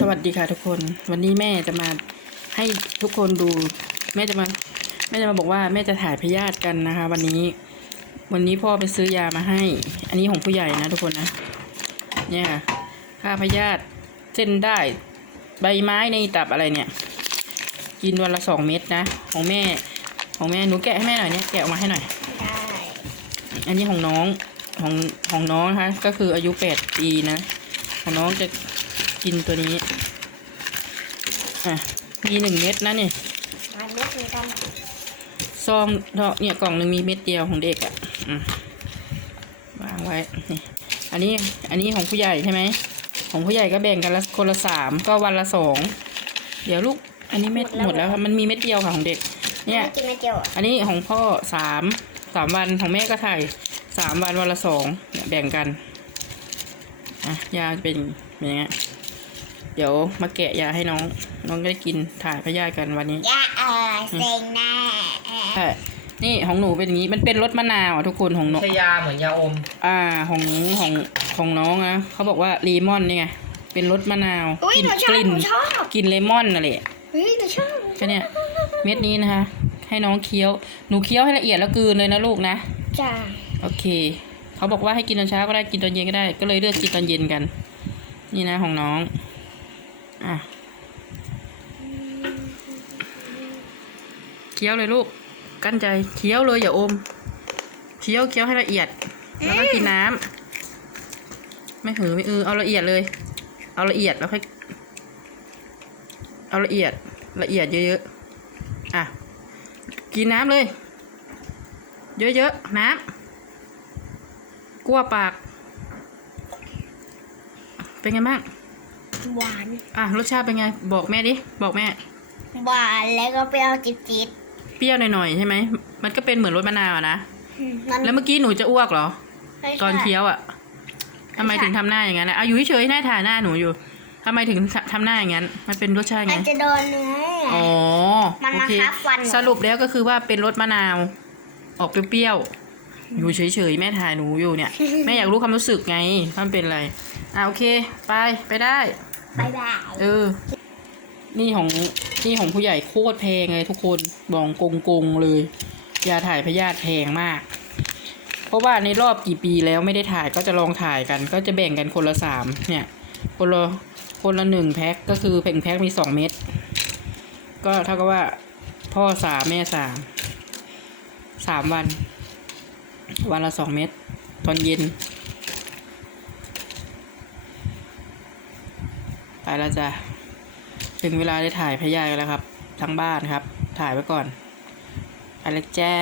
สวัสดีค่ะทุกคน วันนี้แม่จะมาให้ทุกคนดู แม่จะมาแม่จะมาบอกว่าแม่จะถ่ายพยาธิกันนะคะ วันนี้ วันนี้พ่อไปซื้อยามาให้ อันนี้ของผู้ใหญ่นะทุกคนนะ เนี่ยค่าพยาธิเส้นได้ ใบไม้ในตับอะไรเนี่ย กินวันละสองเม็ดนะ ของแม่ ของแม่หนูแกะให้แม่หน่อยเนี่ยแกะออกมาให้หน่อยได้อันนี้ของน้องของของน้องนะคะก็คืออายุแปดปีนะของน้องจะ กินตัวนี้ อะ มีหนึ่งเม็ดนะนี่มาเม็ดเหมือนกันซองเนาะเนี่ยกล่องหนึ่งมีเม็ดเดียวของเด็กอะ่ะอืมวางไว้ นี่ อันนี้ อันนี้ของผู้ใหญ่ใช่ไหม ของผู้ใหญ่ก็แบ่งกันละคนละสามก็วันละสอง เดี๋ยวลูก อันนี้เม็ดหมดแล้วครับมันมีเม็ดเดียวค่ะของเด็ก เนี่ยไม่กินเม็ดเดียวอะอันนี้ของพ่อสาม สามวันของแม่ก็ถ่ายสามวันวันละสองเนี่ยแบ่งกัน อะ ยาเป็นเป็นอย่างเงี้ย เดี๋ยวมาแกะยาให้น้อง น้องก็ได้กินถ่ายพยาธิกันวันนี้ยาเออเซ็งแน่ใช่นี่ของหนูเป็นอย่างนี้มันเป็นรสมะนาวอะทุกคนของน้องใช้ยาเหมือนยาอม อ่าของของของน้องนะเขาบอกว่าเลมอนนี่ไงเป็นรสมะนาวอุ้ยกหนูชอบกลิ่นหนูชอบ กลิ่นเลมอนน่ะแหละ เฮ้ยหนูชอบแค่เนี้ยเม็ดนี้นะคะ ให้น้องเคี้ยวหนูเคี้ยวให้ละเอียดแล้วกลืนเลยนะลูกนะจ้าโอเค เขาบอกว่าให้กินตอนเช้าก็ได้กินตอนเย็นก็ได้ ก็เลยเลือกกินตอนเย็นกัน นี่นะของน้อง อะเคี้ยวเลยลูก กั้นใจเคี้ยวเลยอย่าอมเคี้ยวเคี้ยวให้ละเอียด แล้วก็กินน้ำไม่หือไม่อือเอาละเอียดเลย เอาละเอียดแล้วค่อยเอาละเอียดละเอียดเยอะๆอะกินน้ำเลย เยอะๆน้ำกลัวปาก เป็นไงบ้าง หวาน อะรสชาติเป็นไง บอกแม่ดิ บอกแม่ หวานแล้วก็เปรี้ยวจิ๊ดจิ๊ดเปรี้ยวหน่อยๆใช่ไหม มันก็เป็นเหมือนรสมะนาวอะนะมันแล้วเมื่อกี้หนูจะอ้วกเหรอ ไม่ใช่ตอนเคี้ยวอะทำไมไม่ใช่ถึงทำหน้าอย่างนั้นอะเอาอยู่เฉยๆหน้าถ่ายหน้าหนูอยู่ทำไมถึงทำหน้าอย่างนั้น มันเป็นรสชาติไงมันจะโดนเนื้ออ๋อมันโอมาเคคับฟันสรุปแล้วก็คือว่าเป็นรสมะนาว ออกเปรี้ยวๆ อยู่เฉยๆ แม่ถ่ายหนูอยู่เนี่ย แม่อยากรู้ความรู้สึกไงว่ามันเป็นอะไร อะโอเค ไป ไปได้ บายบาย เออ นี่ของนี่ของผู้ใหญ่โคตรแพงเลยทุกคนบอกกงกงๆเลย ยาถ่ายพยาธิแพงมาก เพราะว่าในรอบกี่ปีแล้วไม่ได้ถ่ายก็จะลองถ่ายกัน ก็จะแบ่งกันคนละสามเนี่ย คนละคนละหนึ่งแพ็คก็คือแพ็คแพ็คมีสองเม็ดก็เท่ากับว่า พ่อสามแม่สามสามวัน วันละสองเม็ดตอนเย็น ไปแล้วจ้ะถึงเวลาได้ถ่ายพยายกันแล้วครับ ทั้งบ้านครับ ถ่ายไว้ก่อนไปแล้วจ้า